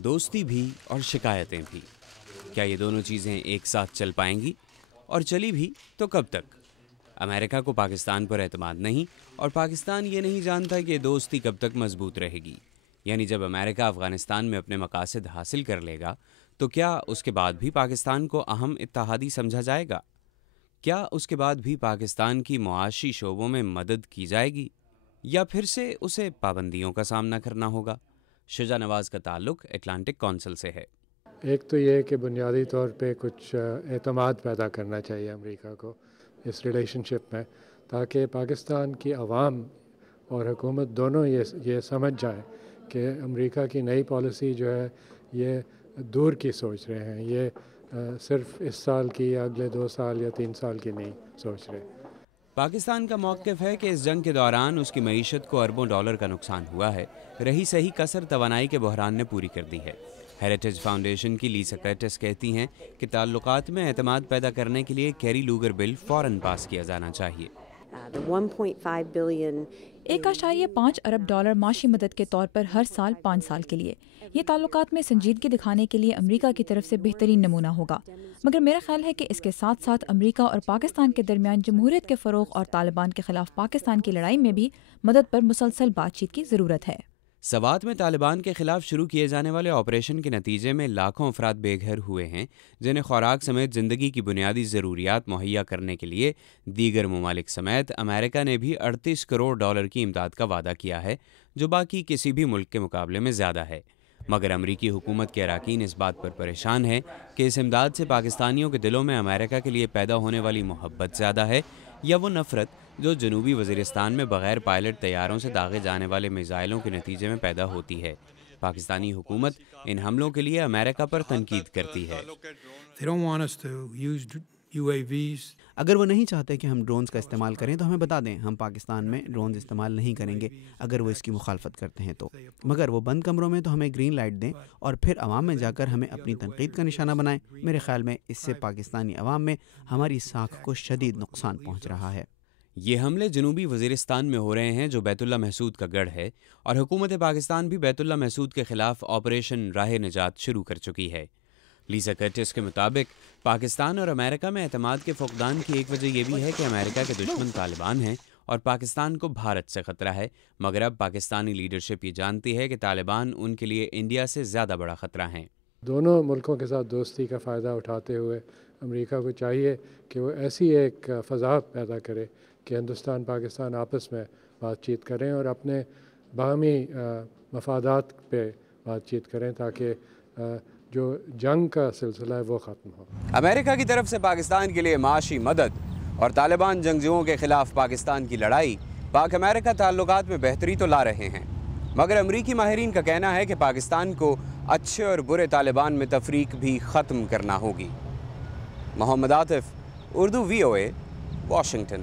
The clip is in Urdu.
دوستی بھی اور شکایتیں بھی، کیا یہ دونوں چیزیں ایک ساتھ چل پائیں گی؟ اور چلی بھی تو کب تک؟ امریکہ کو پاکستان پر اعتماد نہیں، اور پاکستان یہ نہیں جانتا کہ دوستی کب تک مضبوط رہے گی۔ یعنی جب امریکہ افغانستان میں اپنے مقاصد حاصل کر لے گا تو کیا اس کے بعد بھی پاکستان کو اہم اتحادی سمجھا جائے گا؟ کیا اس کے بعد بھی پاکستان کی معاشی شعبوں میں مدد کی جائے گی، یا پھر سے اسے پابندیوں کا سامنا کرنا ہوگا؟ شجاع نواز کا تعلق اٹلانٹک کونسل سے ہے۔ ایک تو یہ کہ بنیادی طور پہ کچھ اعتماد پیدا کرنا چاہیے امریکہ کو اس ریلیشن شپ میں، تاکہ پاکستان کی عوام اور حکومت دونوں یہ سمجھ جائیں کہ امریکہ کی نئی پالیسی جو ہے یہ دور کی سوچ رہے ہیں، یہ صرف اس سال کی یا اگلے 2 سال یا 3 سال کی نہیں سوچ رہے۔ پاکستان کا موقف ہے کہ اس جنگ کے دوران اس کی معیشت کو اربوں ڈالر کا نقصان ہوا ہے، رہی صحیح کسر توانائی کے بحران نے پوری کر دی ہے۔ ہیریٹیج فاؤنڈیشن کی لیسا کرٹس کہتی ہیں کہ تعلقات میں اعتماد پیدا کرنے کے لیے کیری لوگر بل فوراً پاس کیا جانا چاہیے۔ 1.5 ارب ڈالر معاشی مدد کے طور پر ہر سال 5 سال کے لیے، یہ تعلقات میں سنجیدگی دکھانے کے لیے امریکہ کی طرف سے بہترین نمونہ ہوگا۔ مگر میرا خیال ہے کہ اس کے ساتھ ساتھ امریکہ اور پاکستان کے درمیان جمہوریت کے فروغ اور طالبان کے خلاف پاکستان کی لڑائی میں بھی مدد پر مسلسل بات چیت کی ضرورت ہے۔ سوات میں طالبان کے خلاف شروع کیے جانے والے آپریشن کے نتیجے میں لاکھوں افراد بے گھر ہوئے ہیں، جنہیں خوراک سمیت زندگی کی بنیادی ضروریات مہیا کرنے کے لیے دیگر ممالک سمیت امریکہ نے بھی 38 کروڑ ڈالر کی امداد کا وعدہ کیا ہے، جو باقی کسی بھی ملک کے مقابلے میں زیادہ ہے۔ مگر امریکی حکومت کے اراکین اس بات پر پریشان ہے کہ اس امداد سے پاکستانیوں کے دلوں میں امریکہ کے لیے پیدا ہونے والی محبت زیادہ ہے، یا وہ نفرت جو جنوبی وزیرستان میں بغیر پائلٹ طیاروں سے داغے جانے والے میزائلوں کے نتیجے میں پیدا ہوتی ہے۔ پاکستانی حکومت ان حملوں کے لیے امریکہ پر تنقید کرتی ہے۔ اگر وہ نہیں چاہتے کہ ہم ڈرونز کا استعمال کریں تو ہمیں بتا دیں، ہم پاکستان میں ڈرونز استعمال نہیں کریں گے اگر وہ اس کی مخالفت کرتے ہیں تو، مگر وہ بند کمروں میں تو ہمیں گرین لائٹ دیں اور پھر عوام میں جا کر ہمیں اپنی تنقید کا نشانہ بنائیں۔ میرے خیال میں اس سے پاکستانی عوام میں ہماری ساکھ کو شدید نقصان پہنچ رہا ہے۔ یہ حملے جنوبی وزیرستان میں ہو رہے ہیں جو بیت اللہ محسود کا گڑھ ہے، اور حکومت پاکستان بھی بیت اللہ محسود کے خلاف آپریشن راہ نجات شروع کر چکی ہے۔ لیسا کرٹس کے مطابق پاکستان اور امریکہ میں اعتماد کے فقدان کی ایک وجہ یہ بھی ہے کہ امریکہ کے دشمن طالبان ہیں اور پاکستان کو بھارت سے خطرہ ہے، مگر اب پاکستانی لیڈرشپ یہ جانتی ہے کہ طالبان ان کے لیے انڈیا سے زیادہ بڑا خطرہ ہیں۔ دونوں ملکوں کے ساتھ دوستی کا فائدہ اٹھاتے ہوئے امریکہ کو چاہیے کہ وہ ایسی ایک فضا پیدا کرے کہ ہندوستان پاکستان آپس میں بات چیت کریں اور اپنے باہمی مفادات پہ بات چیت کریں، تاکہ جو جنگ کا سلسلہ ہے وہ ختم ہو۔ امریکہ کی طرف سے پاکستان کے لیے معاشی مدد اور طالبان جنگجوؤں کے خلاف پاکستان کی لڑائی پاک امریکہ تعلقات میں بہتری تو لا رہے ہیں، مگر امریکی ماہرین کا کہنا ہے کہ پاکستان کو اچھے اور برے طالبان میں تفریق بھی ختم کرنا ہوگی۔ محمد عاطف، اردو VOA، واشنگٹن۔